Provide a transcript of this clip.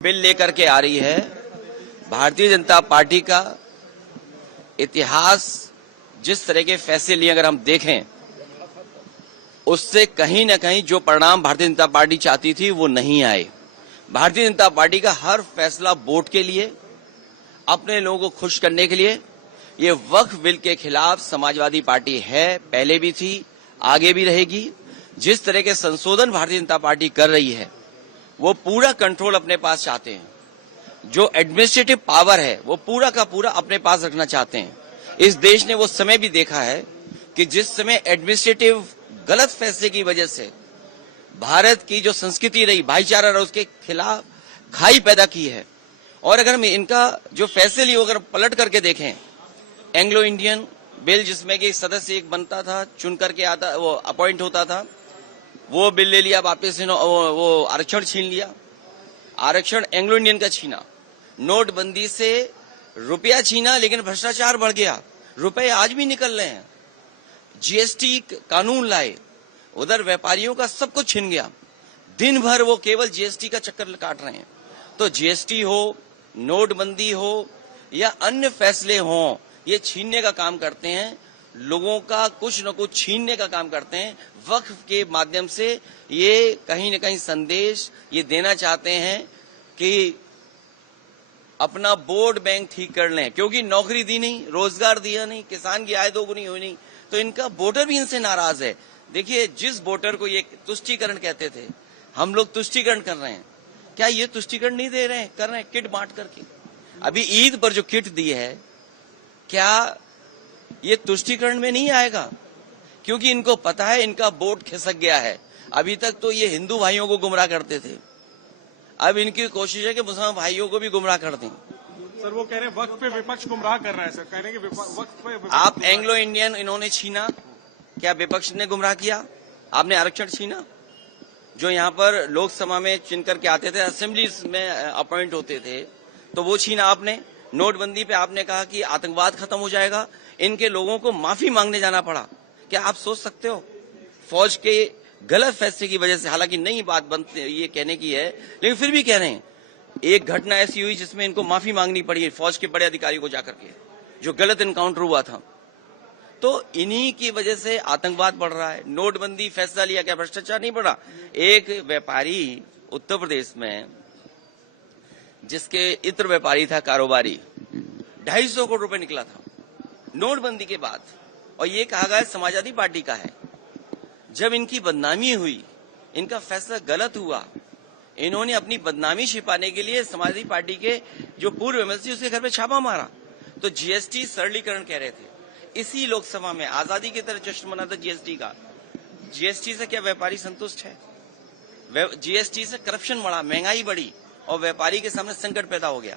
Bill लेकर के आ रही है। भारतीय जनता पार्टी का इतिहास जिस तरह के फैसले लिए अगर हम देखें, उससे कहीं न कहीं जो परिणाम भारतीय जनता पार्टी चाहती थी वो नहीं आए। भारतीय जनता पार्टी का हर फैसला वोट के लिए, अपने लोगों को खुश करने के लिए। ये वक्फ बिल के खिलाफ समाजवादी पार्टी है, पहले भी थी, आगे भी रहेगी। जिस तरह के संशोधन भारतीय जनता पार्टी कर रही है, वो पूरा कंट्रोल अपने पास चाहते हैं। जो एडमिनिस्ट्रेटिव पावर है वो पूरा का पूरा अपने पास रखना चाहते हैं। इस देश ने वो समय भी देखा है कि जिस समय एडमिनिस्ट्रेटिव गलत फैसले की वजह से भारत की जो संस्कृति रही, भाईचारा रहा, उसके खिलाफ खाई पैदा की है। और अगर हम इनका जो फैसले लिए अगर पलट करके देखें, एंग्लो इंडियन बिल जिसमें कि सदस्य एक बनता था, चुन करके आता, वो अपॉइंट होता था, वो बिल ले लिया वापस, वो आरक्षण छीन लिया। आरक्षण एंग्लो इंडियन का छीना। नोटबंदी से रुपया छीना, लेकिन भ्रष्टाचार बढ़ गया। रुपए आज भी निकल रहे हैं। जीएसटी कानून लाए, उधर व्यापारियों का सब कुछ छीन गया। दिन भर वो केवल जीएसटी का चक्कर काट रहे हैं। तो जीएसटी हो, नोटबंदी हो या अन्य फैसले हों, ये छीनने का काम करते हैं। लोगों का कुछ न कुछ छीनने का काम करते हैं। वक्फ के माध्यम से ये कहीं न कहीं संदेश ये देना चाहते हैं कि अपना वोट बैंक ठीक कर लें, क्योंकि नौकरी दी नहीं, रोजगार दिया नहीं, किसान की आय दोगुनी हुई नहीं, तो इनका वोटर भी इनसे नाराज है। देखिए, जिस वोटर को ये तुष्टीकरण कहते थे, हम लोग तुष्टीकरण कर रहे हैं, क्या ये तुष्टीकरण नहीं दे रहे हैं? कर रहे हैं किट बांट करके। अभी ईद पर जो किट दी है, क्या ये तुष्टीकरण में नहीं आएगा? क्योंकि इनको पता है इनका वोट खिसक गया है। अभी तक तो ये हिंदू भाइयों को गुमराह करते थे, अब इनकी कोशिश है कि मुसलमान भाइयों को भी गुमराह कर दें। सर, वो कह रहे हैं वक्फ पे विपक्ष गुमराह कर रहा है। सर कह रहे हैं कि वक्फ पे आप एंग्लो इंडियन इन्होंने छीना, क्या विपक्ष ने गुमराह किया? आपने आरक्षण छीना, जो यहाँ पर लोकसभा में चुन करके आते थे, असेंबली में अपॉइंट होते थे, तो वो छीना आपने। नोटबंदी पे आपने कहा कि आतंकवाद खत्म हो जाएगा, इनके लोगों को माफी मांगने जाना पड़ा। क्या आप सोच सकते हो? फौज के गलत फैसले की वजह से, हालांकि नई बात बनती ये कहने की है, लेकिन फिर भी कह रहे हैं, एक घटना ऐसी हुई जिसमें इनको माफी मांगनी पड़ी फौज के बड़े अधिकारी को जाकर के, जो गलत एनकाउंटर हुआ था। तो इन्हीं की वजह से आतंकवाद बढ़ रहा है। नोटबंदी फैसला लिया, क्या भ्रष्टाचार नहीं बढ़ा? एक व्यापारी उत्तर प्रदेश में, जिसके इत्र व्यापारी था, कारोबारी, 250 करोड़ रुपए निकला था नोटबंदी के बाद, और ये कहा गया समाजवादी पार्टी का है। जब इनकी बदनामी हुई, इनका फैसला गलत हुआ, इन्होंने अपनी बदनामी छिपाने के लिए समाजवादी पार्टी के जो पूर्व एमएलसी उसके घर पे छापा मारा। तो जीएसटी सरलीकरण कह रहे थे, इसी लोकसभा में आजादी की तरह जश्न मना था जीएसटी का। जीएसटी से क्या व्यापारी संतुष्ट है? जीएसटी से करप्शन बढ़ा, महंगाई बढ़ी और व्यापारी के सामने संकट पैदा हो गया।